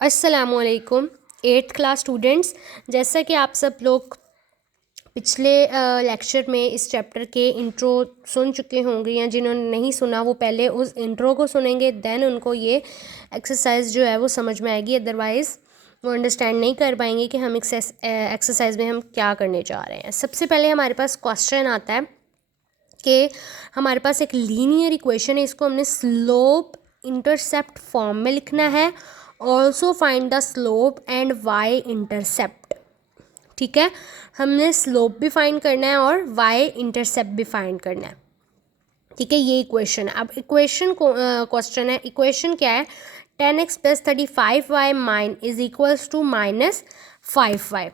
अस्सलामुअलैकुम 8th class students. जैसा कि आप सब लोग पिछले लेक्चर में इस चैप्टर के इंट्रो सुन चुके होंगे या जिन्होंने नहीं सुना वो पहले उस इंट्रो को सुनेंगे, देन उनको ये एक्सरसाइज जो है वो समझ में आएगी। अदरवाइज़ वो अंडरस्टैंड नहीं कर पाएंगे कि हम एक्सरसाइज में हम क्या करने जा रहे हैं। सबसे पहले हमारे पास क्वेश्चन आता है कि हमारे पास एक लीनियर इक्वेशन है, इसको हमने स्लोप इंटरसेप्ट फॉर्म में लिखना है। Also find the slope and Y intercept. ठीक है, हमने स्लोप भी फाइंड करना है और वाई इंटरसेप्ट भी फाइंड करना है। ठीक है, ये इक्वेशन है। अब इक्वेशन क्वेश्चन है, इक्वेशन क्या है? 10x plus 35y mine is equals to -5y।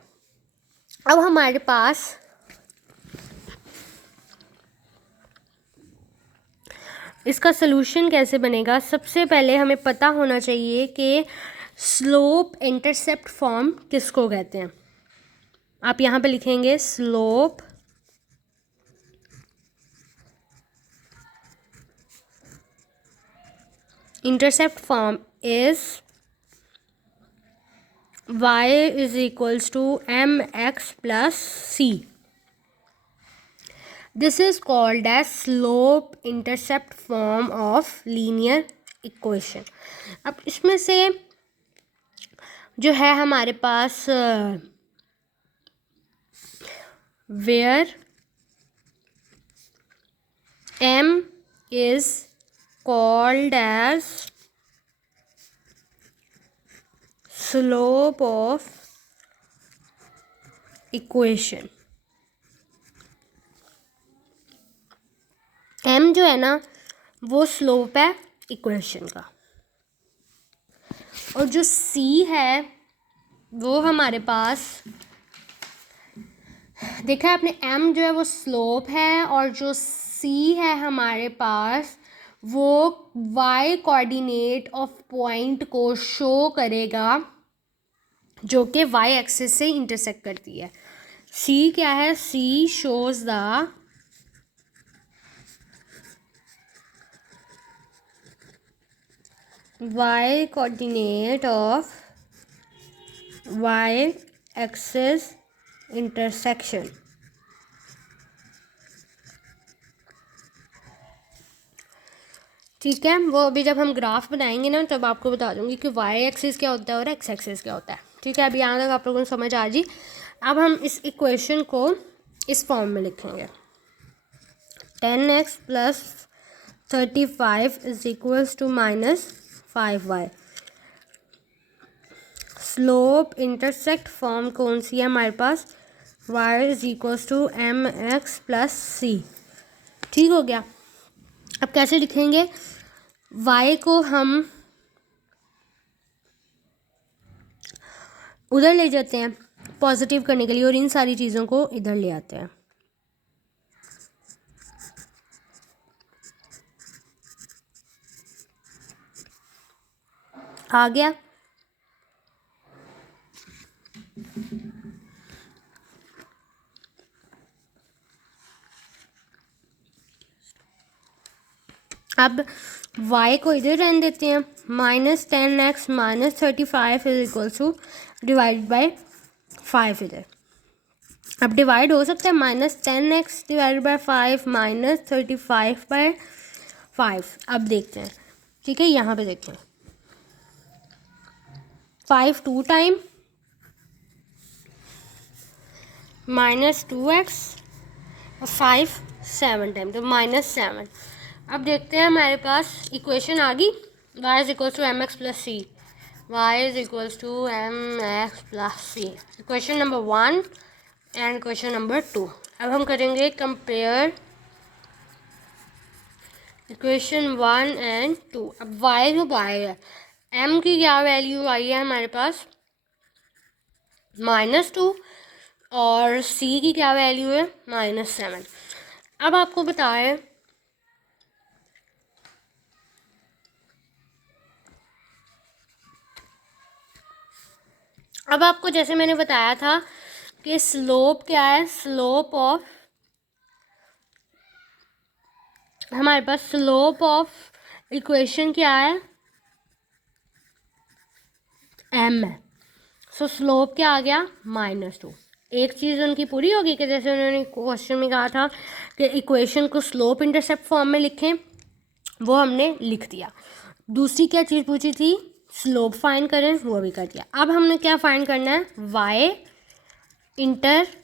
अब हमारे पास इसका सलूशन कैसे बनेगा? सबसे पहले हमें पता होना चाहिए कि स्लोप इंटरसेप्ट फॉर्म किसको कहते हैं। आप यहाँ पे लिखेंगे slope intercept form is y is equals to mx plus c। This is called as slope intercept form of linear equation. अब इसमें से जो है हमारे पास where m is called as slope of equation। m जो है ना वो स्लोप है इक्वेशन का, और जो c है वो हमारे पास देखा है आपने, m जो है वो स्लोप है और जो c है हमारे पास वो y कोऑर्डिनेट ऑफ पॉइंट को शो करेगा जो कि y एक्सिस से इंटरसेक्ट करती है। c क्या है? c shows the y coordinate of y axis intersection. ठीक है, वो अभी जब हम ग्राफ बनाएंगे ना तब आपको बता दूंगी कि वाई एक्सिस क्या होता है और एक्स एक्सिस क्या होता है। ठीक है, अभी यहाँ तक आप लोगों को समझ आ जी। अब हम इस इक्वेशन को इस फॉर्म में लिखेंगे 10x plus 35 is equals to -5y। Slope intersect form कौन सी है हमारे पास? y is equals to mx plus c। ठीक हो गया। अब कैसे लिखेंगे? y को हम उधर ले जाते हैं पॉजिटिव करने के लिए और इन सारी चीज़ों को इधर ले आते हैं। आ गया? अब y को इधर रहने देते हैं। -10x -35 is equal to divide by 5 इधर। अब डिवाइड हो सकता है -10x डिवाइड बाई 5 -35 बाई 5। अब देखते हैं। ठीक है, यहाँ पे देखते हैं 5 2 टाइम -2x और 5 7 टाइम, तो -7। अब देखते हैं हमारे पास इक्वेशन आ गई। y is equals to mx plus C. y is equals to mx plus C, equation number 1 and equation number 2। अब हम करेंगे कंपेयर इक्वेशन 1 एंड 2। अब y जो y है, m की क्या वैल्यू आई है हमारे पास? -2 और c की क्या वैल्यू है? -7। अब आपको बताएं अब आपको जैसे मैंने बताया था कि स्लोप क्या है, स्लोप ऑफ हमारे पास स्लोप ऑफ इक्वेशन क्या है? m है। सो स्लोप क्या आ गया -2। एक चीज़ उनकी पूरी होगी कि जैसे उन्होंने क्वेश्चन में कहा था कि इक्वेशन को स्लोप इंटरसेप्ट फॉर्म में लिखें, वो हमने लिख दिया। दूसरी क्या चीज़ पूछी थी, स्लोप फाइंड करें, वो भी कर दिया। अब हमने क्या फाइंड करना है, वाई इंटरसेप्ट।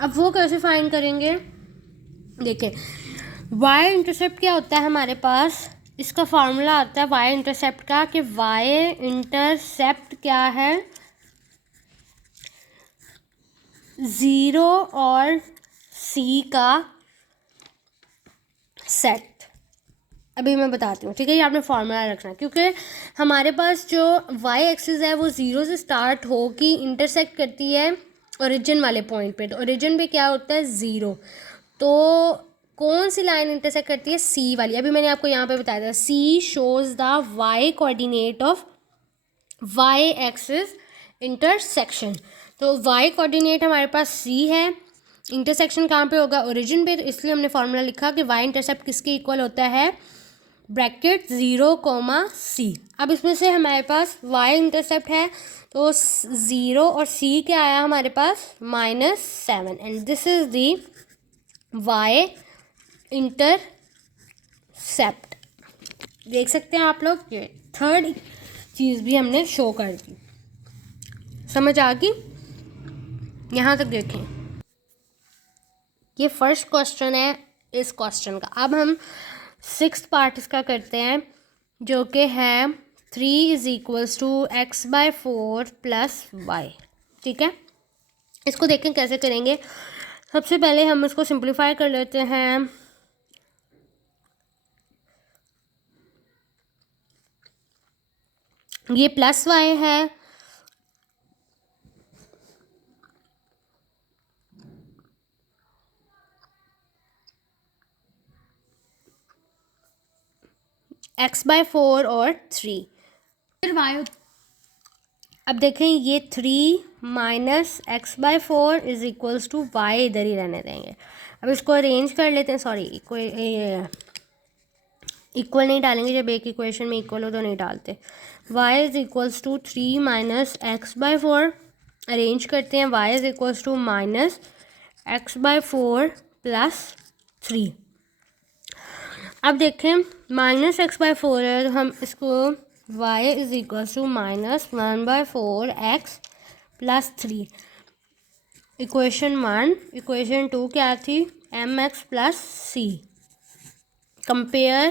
अब वो कैसे फाइंड करेंगे, देखें वाई इंटरसेप्ट क्या होता है हमारे पास, इसका फार्मूला आता है वाई इंटरसेप्ट का कि वाई इंटरसेप्ट क्या है, 0 और c का सेट। अभी मैं बताती हूँ, ठीक है, ये आपने फार्मूला रखना, क्योंकि हमारे पास जो वाई एक्सिस है वो 0 से स्टार्ट हो कि इंटरसेक्ट करती है ओरिजिन वाले पॉइंट पे। तो ओरिजिन पे क्या होता है, 0। तो कौन सी लाइन इंटरसेक्ट करती है, सी वाली। अभी मैंने आपको यहाँ पे बताया था, C shows the Y coordinate of Y axis intersection. तो वाई कोऑर्डिनेट हमारे पास सी है, इंटरसेक्शन कहाँ पे होगा, ओरिजिन पे। तो इसलिए हमने फार्मूला लिखा कि वाई इंटरसेप्ट किसके इक्वल होता है, ब्रैकेट 0, c। अब इसमें से हमारे पास y इंटरसेप्ट है, तो 0 और c क्या आया हमारे पास, -7। And this is the y intercept. देख सकते हैं आप लोग, ये थर्ड चीज़ भी हमने शो कर दी। समझ आ गई, यहाँ तक देखें। ये फर्स्ट क्वेश्चन है इस क्वेश्चन का। अब हम 6th पार्ट इसका करते हैं, जो कि है 3 = x/4 + y। ठीक है, इसको देखें कैसे करेंगे। सबसे पहले हम इसको सिंप्लीफाई कर लेते हैं। ये +y है, x/4 और 3, फिर y। अब देखें ये 3 - x/4 = y, इधर ही रहने देंगे। अब इसको अरेंज कर लेते हैं, सॉरी इक्वल नहीं डालेंगे, जब एक इक्वेशन में इक्वल हो तो नहीं डालते। y = 3 - x/4, अरेंज करते हैं, y = -x/4 + 3। अब देखें -x/4 है, तो हम इसको y = -1/4x + 3। इक्वेशन 1। इक्वेशन 2 क्या थी, mx + c। Compare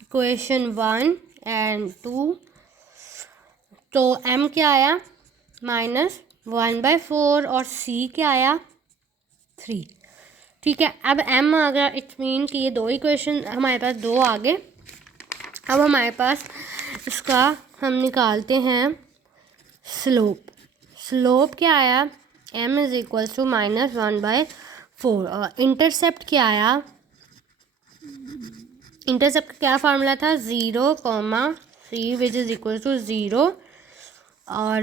equation 1 and 2। तो m क्या आया, -1/4 और c क्या आया, 3। ठीक है, अब m आ गया, इट्स मीन कि ये दो इक्वेशन हमारे पास दो आ गए। अब हमारे पास इसका हम निकालते हैं स्लोप। स्लोप क्या आया, m = -1/4। और इंटरसेप्ट क्या आया, इंटरसेप्ट का क्या फार्मूला था, 0, c which is equal to 0 और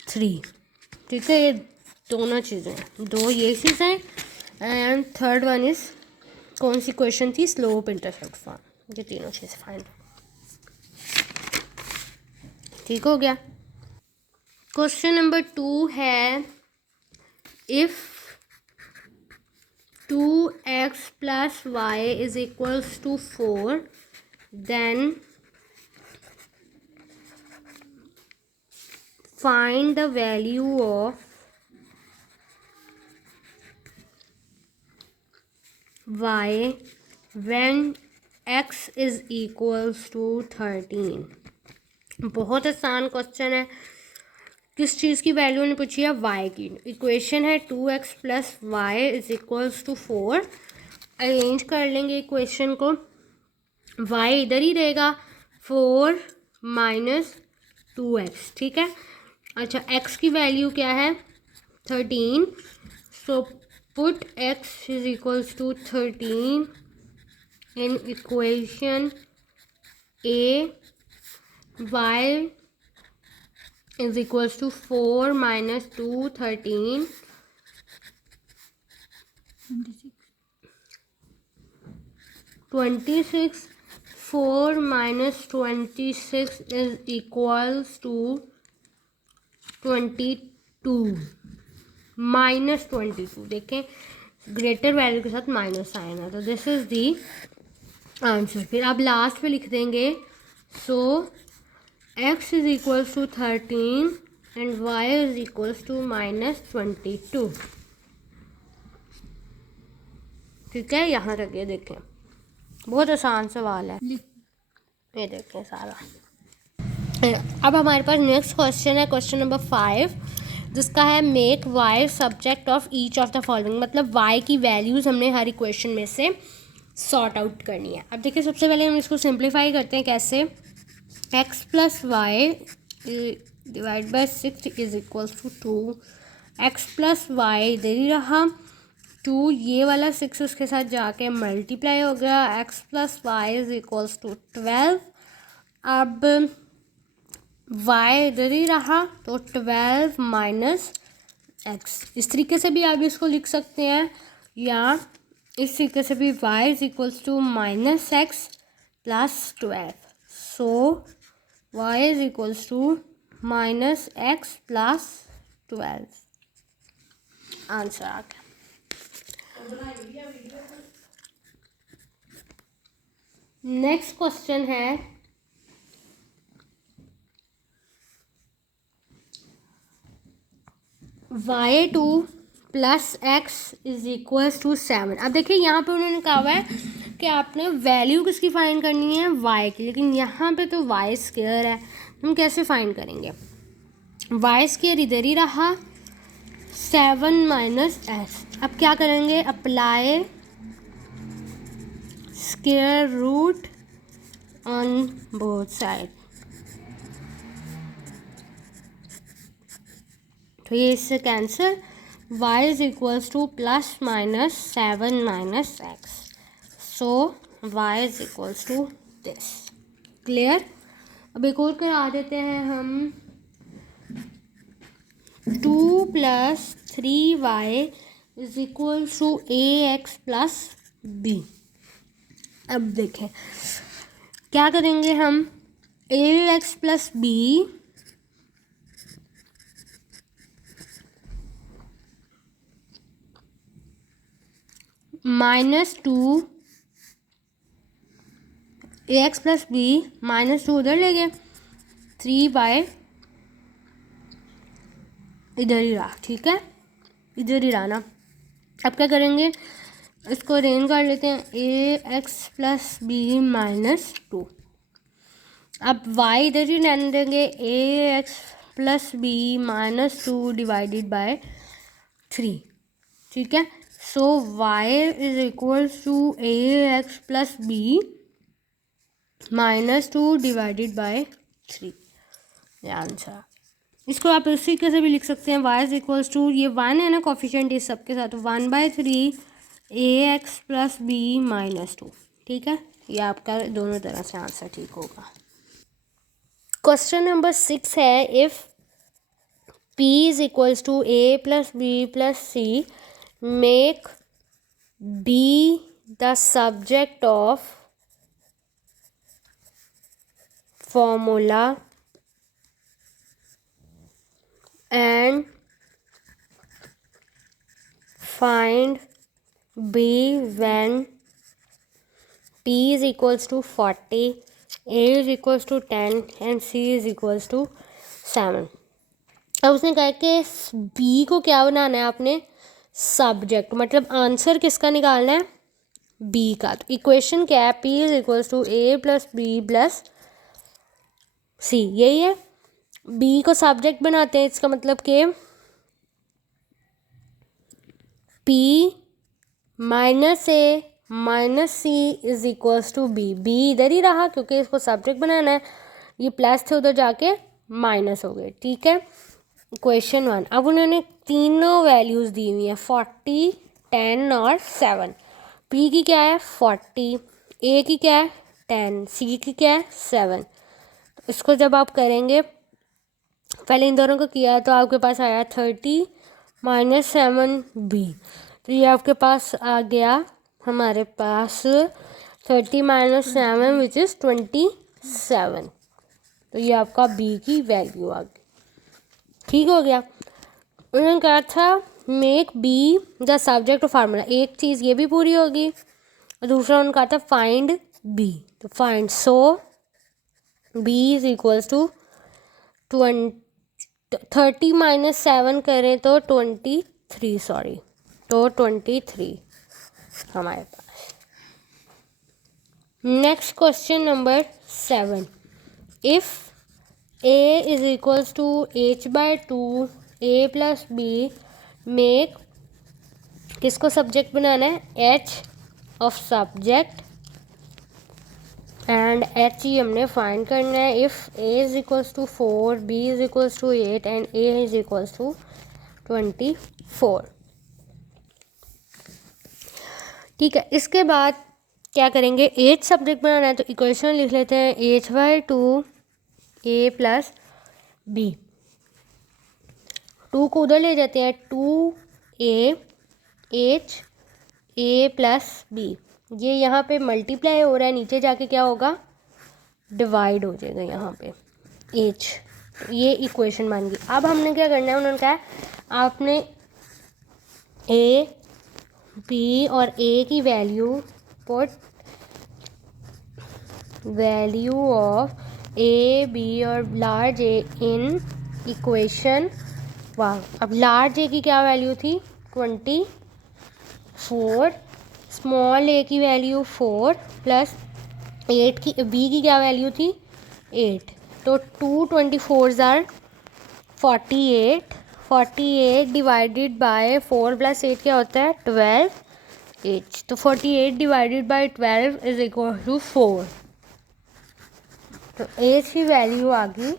3। ठीक है, ये दोनों चीज़ें, दो ये चीज़ें। एंड थर्ड वन इज़ कौन सी क्वेश्चन थी, स्लोप इंटरसेप्ट फॉर्म। ये तीनों चीज़ें फाइंड, ठीक हो गया। क्वेश्चन नंबर 2 है, if 2x + y = 4, then find the value of y when x = 13। बहुत आसान क्वेश्चन है। किस चीज़ की वैल्यू ने पूछी है, y की। इक्वेशन है 2x + y = 4। अरेंज कर लेंगे इक्वेशन को, y इधर ही रहेगा, 4 - 2x। ठीक है, अच्छा x की वैल्यू क्या है, 13। So put x = 13 in equation a, y = 4 - 2, 13। 26 26, 4 minus 26 is equals to 22 minus 22। देखें ग्रेटर वैल्यू के साथ माइनस साइन है, तो दिस इज़ दी आंसर। फिर आप लास्ट पे लिख देंगे so x is equals to 13 and y is equals to minus 22। ठीक है, यहाँ तक ये देखें, बहुत आसान सवाल है, ये देखें सारा। अब हमारे पास नेक्स्ट क्वेश्चन है, क्वेश्चन नंबर 5, जिसका है make y subject of each of the following. मतलब y की वैल्यूज़ हमने हर इक्वेशन में से सॉर्ट आउट करनी है। अब देखिए सबसे पहले हम इसको सिंप्लीफाई करते हैं, कैसे, x plus Y divide by 6 is equals to 2। X plus Y इधर ही रहा, 2 ये वाला 6 उसके साथ जाके मल्टीप्लाई हो गया, x plus Y is equals to 12। अब y इधर ही रहा, तो 12 माइनस x। इस तरीके से भी आप इसको लिख सकते हैं, या इस तरीके से भी y is equals to minus X plus 12। So y is equals to minus X plus 12। Answer आ गया। नेक्स्ट क्वेश्चन है y2 plus X is equals to 7। अब देखिए यहाँ पे उन्होंने कहा हुआ है कि आपने वैल्यू किसकी फाइंड करनी है, y की, लेकिन यहाँ पे तो y स्क्वायर है, हम कैसे फाइंड करेंगे। y स्क्वायर इधर ही रहा, 7 माइनस एक्स। अब क्या करेंगे, apply square root on both side, तो ये इससे cancel, y is equals to plus minus 7 minus X. So y is equals to this. Clear. अब एक और करा देते हैं हम, 2 plus 3y is equals to ax plus b। अब देखें क्या करेंगे हम, ax plus b minus 2 ax plus b minus 2 उधर ले गए, 3y इधर ही रहा। ठीक है, इधर ही रहा ना। अब क्या करेंगे, इसको अरेंज कर लेते हैं, ax प्लस b माइनस 2। अब y इधर ही रहने देंगे, ax plus b minus 2 divided by 3। ठीक है, so y is equals to ax plus b minus 2 divided by 3। ये आंसर। इसको आप इस तरीके से भी लिख सकते हैं, y इज इक्वल्स टू, ये 1 है ना कोफिशिएंट इस सबके साथ, 1/3 ax प्लस b माइनस 2। ठीक है, ये आपका दोनों तरह से आंसर ठीक होगा। क्वेश्चन नंबर 6 है, if p is equals to a plus b plus c, make b the subject of formula and find b when p is equals to 40, a is equals to 10 and c is equals to 7। अब उसने कहा कि b को क्या बनाना है आपने, subject, मतलब answer किसका निकालना है, b का। तो इक्वेशन क्या है, p is equals to a plus b plus c, यही है। b को सब्जेक्ट बनाते हैं, इसका मतलब कि p minus a minus c is equals to b। b इधर ही रहा क्योंकि इसको सब्जेक्ट बनाना है, ये प्लस थे उधर जाके माइनस हो गए। ठीक है, क्वेश्चन 1। अब उन्होंने तीनों वैल्यूज़ दी हुई हैं, 40, 10 और 7। p की क्या है 40, a की क्या है 10, c की क्या है 7। तो इसको जब आप करेंगे, पहले इन दोनों को किया तो आपके पास आया 30 माइनस 7b, तो ये आपके पास आ गया हमारे पास 30 माइनस 7 विच इज़ 27। तो ये आपका बी की वैल्यू आ गई। ठीक हो गया। उन्होंने कहा था make be the subject of formula, एक चीज़ ये भी पूरी होगी और दूसरा उन्होंने कहा था फाइंड बी। तो find, so B is equals to 30 minus 7 करें तो 23, सॉरी, तो 23 हमारे पास। Next question number 7, if A is equals to h/2 a plus B, make, किसको सब्जेक्ट बनाना है, h of subject and h ही हमने फाइंड करना है। If a is equals to 4, b is equals to 8 and a is equals to 24। ठीक है, इसके बाद क्या करेंगे, h सब्जेक्ट बनाना है तो इक्वेशन लिख लेते हैं h/2 a प्लस बी। 2 को उधर ले जाते हैं, 2a h a plus B, ये यहाँ पे मल्टीप्लाई हो रहा है, नीचे जाके क्या होगा, डिवाइड हो जाएगा यहाँ पे h। ये इक्वेशन बन गई। अब हमने क्या करना है, उन्होंने कहा है आपने a b और a की value put, value of a b और लार्ज a इन इक्वेशन 1। अब लार्ज a की क्या वैल्यू थी, 24, स्मॉल a की वैल्यू 4 प्लस 8 की, b की क्या वैल्यू थी, 8। तो 2 24 आर 48, 48 डिवाइडेड बाय 4 प्लस 8 क्या होता है, 12 h। तो 48 divided by 12 is equal to 4। तो h की वैल्यू आ गई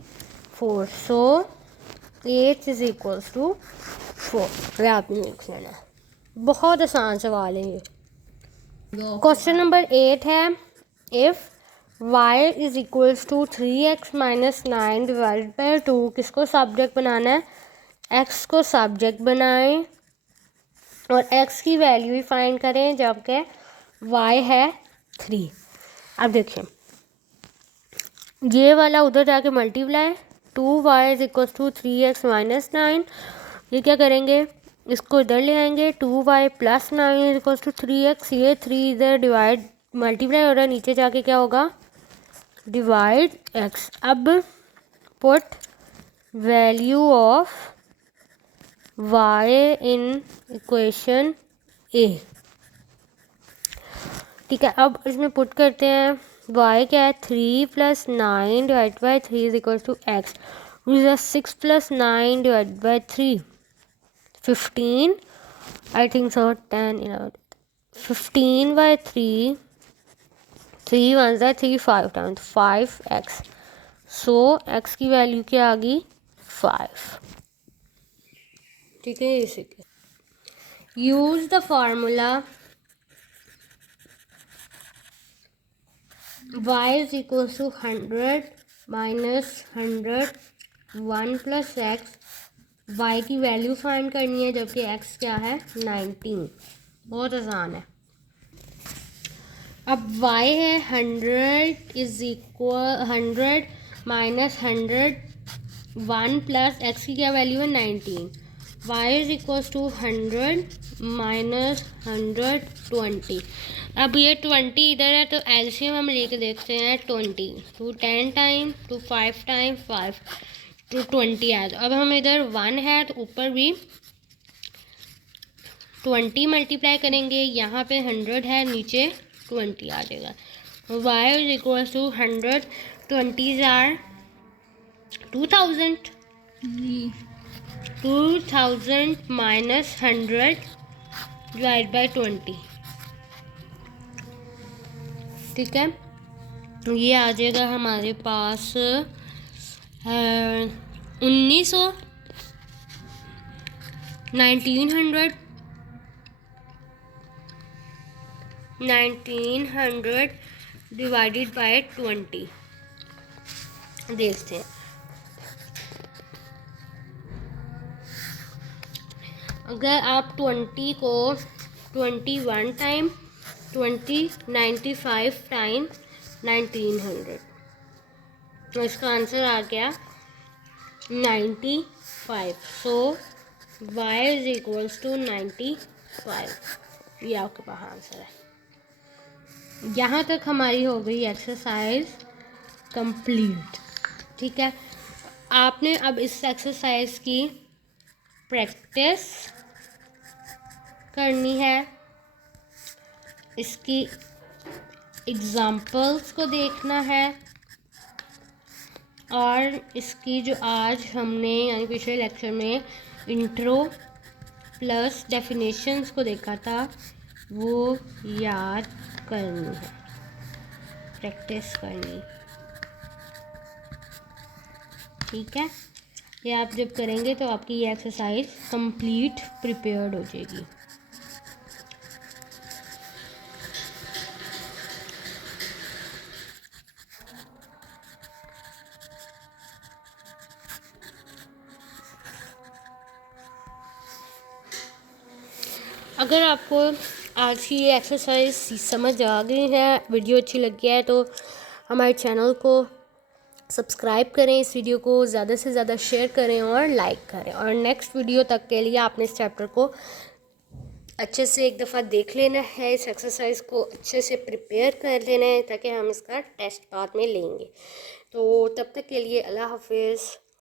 4, so h is equals to 4। ये आपने लिख लेना है, बहुत आसान सवाल है ये। क्वेश्चन नंबर 8 है, if y is equals to 3x minus 9 divided by 2, किसको सब्जेक्ट बनाना है, x को सब्जेक्ट बनाएं और x की वैल्यू ही फाइंड करें जबकि y है 3। अब देखिए, ये वाला उधर जाके multiply, 2y is equals to 3x minus 9, ये क्या करेंगे, इसको इधर ले आएंगे, 2y plus 9 is equals to 3x, ये 3 इधर डिवाइड मल्टीप्लाई हो रहा है, नीचे जाके क्या होगा, डिवाइड x। अब put value of y in equation a। ठीक है, अब इसमें पुट करते हैं, y क्या है, 3 plus 9 divide by 3 is equal to x, 6 plus 9 divide by 3 15, I think so 10 11 15 by 3, 3 1 ज़ा 3 5 टाइम्स 5x, सो x की वैल्यू क्या आ गई, 5। ठीक है, इसी के use the formula y is equal to 100 minus 100 1 plus x। y की वैल्यू फाइंड करनी है जबकि x क्या है, 19। बहुत आसान है। अब y है 100 is equal 100 minus 100 1 plus x की क्या वैल्यू है, 19। y is equal to 100 minus 120। अब ये 20 इधर है तो एलसीएम हम लेके देखते हैं, 20 two 10 time two 5 time 5 two 20 है। तो अब हम इधर 1 है तो ऊपर भी 20 मल्टीप्लाई करेंगे, यहाँ पे 100 है, नीचे 20 आ जाएगा। y is equal to 100, 20 are 2000, 2000 minus 100 divide by 20। ठीक है, तो ये आ जाएगा हमारे पास 1900 1900 डिवाइडेड बाय 20। देखते हैं, अगर आप 20 को 21 टाइम 2095 टाइम 1900, तो इसका आंसर आ गया 95। सो y इज इक्वल्स टू 95, ये आपके पास आंसर है। यहाँ तक हमारी हो गई एक्सरसाइज कंप्लीट। ठीक है, आपने अब इस एक्सरसाइज की प्रैक्टिस करनी है, इसकी एग्जाम्पल्स को देखना है, और इसकी जो आज हमने यानी पिछले लेक्चर में इंट्रो प्लस डेफिनेशंस को देखा था वो याद करनी है, प्रैक्टिस करनी। ठीक है, ये आप जब करेंगे तो आपकी ये एक्सरसाइज कंप्लीट प्रिपेयर्ड हो जाएगी। अगर आपको आज की ये एक्सरसाइज समझ आ गई है, वीडियो अच्छी लगी है, तो हमारे चैनल को सब्सक्राइब करें, इस वीडियो को ज़्यादा से ज़्यादा शेयर करें और लाइक करें। और नेक्स्ट वीडियो तक के लिए आपने इस चैप्टर को अच्छे से एक दफ़ा देख लेना है, इस एक्सरसाइज को अच्छे से प्रिपेयर कर लेना है, ताकि हम इसका टेस्ट बाद में लेंगे। तो तब तक के लिए अल्लाह हाफिज़।